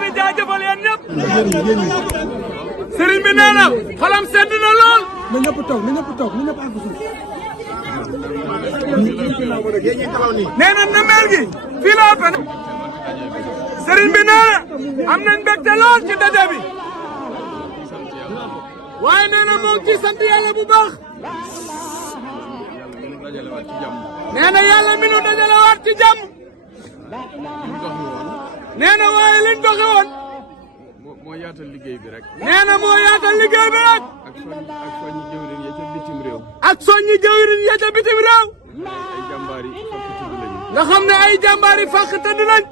leen di jaajëfal yéen ñëpp. sëriñ bi nee na xolam sedd na lool. na ñëpp toog na ñëpp toog na ñëpp àgg suuf. nee na nameel gi fii la ëppee. sëriñ bi nee na am nañ mbégte lool ci daje bi. waaye nee na moo ngi ciy sant yàlla bu baax. nee na yàlla mi nu dajalewaat ci jàmm. nee na waaye liñ doxe woon. moo yaatal liggéey bi rek. nee na moo yaatal liggéey bi rek. ak soññi jëwriñ ya ca bitim réew. ak soññi jëwriñ ya ca bitim réew. ay jàmbaar yi fàq tëdd lañu. nga xam ne ay jàmbaar yi fàq tëdd lañ.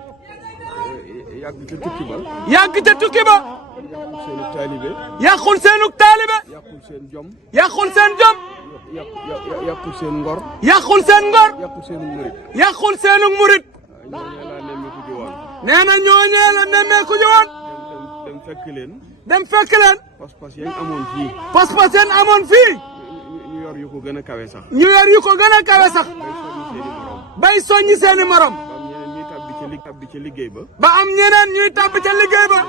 yàgg ca tukki ba. yàgg ca tukki ba. yàqul seenu taalibe. yàqul seenug taalibe. yàqul seen jom. yàqul seen jom. yàqul seen ngor. yàqul seen ngor. yàqul seenu murit. yàqul seenug murit. ñooñee laa nemmeeku ji woon. nee na ñooñee la nemmeeku ji woon. dem fekk leen. dem fekk leen. pas-pas yañ amoon fii. pas-pas yéen amoon fii. ñu yor yu ko gën a kawe sax. ñu yor yu ko gën a kawe sax. bay soññi seeni morom. tabbi ca liggéey ba. ba am ñeneen ñuy tabbi ca liggéey ba.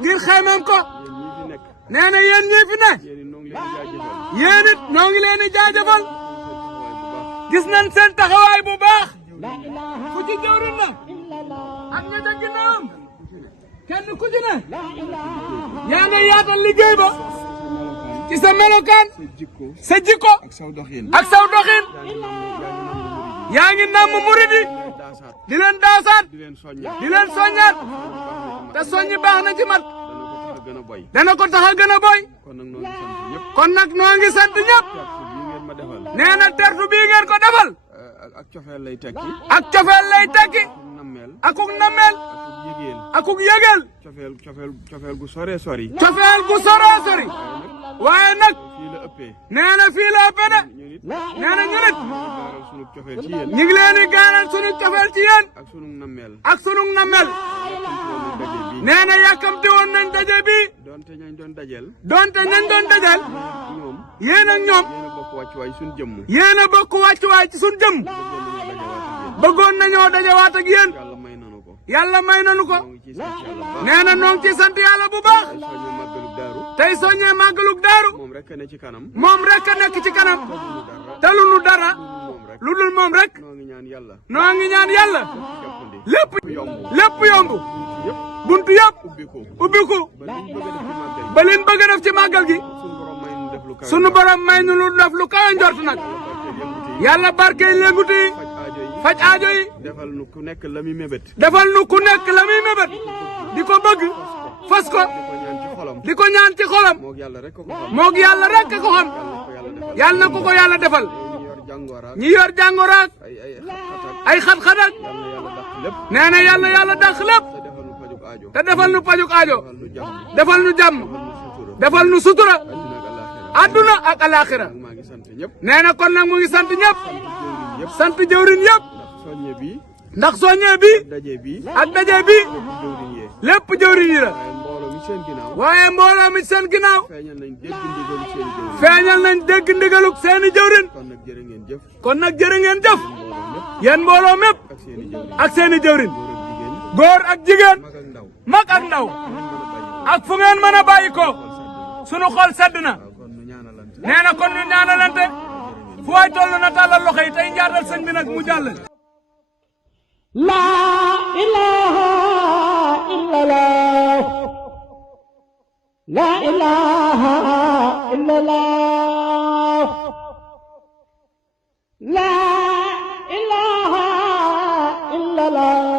ngir xaymaam ko. nee na yéen ñii fi ne. yéen it ñoo ngi leen di jaajëfal. gis nañ seen taxawaay bu baax. ku ci jëwriñ na. ak ña ca ginnaawam. kenn ku ci ne. yaa nga yaatal liggéey ba. ci sa melokaan. sa jikko. ak saw doxin. ak saw doxin. yaa ngi namm murid yi. di leen daasaat. di leen soññaat. te soññi baax na ci mat. dana ko tax a gën a boy. kon nag noo ngi sant ñëpp. nee na tertu bii ngeen ko defal. ak cofeel lay tekki. ak cofeel lay tekki. akuk nammeel. akuk yëgeel. cofeel gu soree sori. cofeel gu soree sori. waaye nag. fii la ëppee. nee na fii la ëppee de. nee na ñu nit. ñu ngi leen di gaaral sunu cofeel ci yéen. ak sunu nammeel. ak sunu nammeel. nee na yàkkamti woon nañ daje bii. donte ñañ doon dajel. donte ñañ doon dajal. ñoom. yéen ak ñoom. yéen a bokk wàccuwaay suñu jëmm. yéen a bokk wàccuwaay ci suñu jëmm. bëggoon nañoo dajawaat ak yéen. yàlla may nanu ko. yàlla may nanu ko. ñoo ngi ciy sant yàlla baax. nee na noo ngi ciy sant yàlla bu baax. ay soññu màggalug daaru. tey soññee màggalug daaru. moom rek a ne ci kanam. moom rek a nekk ci kanam. te lu nu dara. lu dul moom rek. noo ngi ñaan yàlla. noo ngi ñaan yàlla. lépp yomb. lépp yomb. buntu yëpp. ubbiku. ba liñ bëgg a def ci màggal gi. sunu borom may nu lu def lu kawe njort nag. yàlla barkeel yëngutu yi. faj aajo yi. defal nu ku nekk la muy mébét. defal nu ku nekk la muy mébét. di ko bëgg. fas ko. di ko ñaan ci xolam. moog yàlla rek ko xam. moog yàlla rek ko xam. yàlla na ko ko yàlla defal. ñi yor jàngooraak. ay xat-xat ak. nee na yàlla dàq lépp. te defal nu pajuk aajo. defal nu jàmm. defal nu sutura. adduna ak alaxira. nee na kon nag mu ngi sant ñëpp. sant jëwrin yëpp. ndax soññee bi. ak daje bi. lépp jëwrin yi la. waaye mbooloo mi seen ginnaaw. feeñal nañ dégg ndigaluk seeni jëwrin. kon nag jërë ngeen jëf. yéen mbooloo mépp. ak seeni jëwrin. góor ak jigéen. mag ak ndaw. ak fu ngeen mën a bàyyi ko. sunu xol sedd na. nee na kon ñu ñaanalante. fu waay toll na tàllal loxo yi tey njaatal sëñ bi nag mu jàll. La ilaha illallah. La ilaha illallah. La ilaha illallah.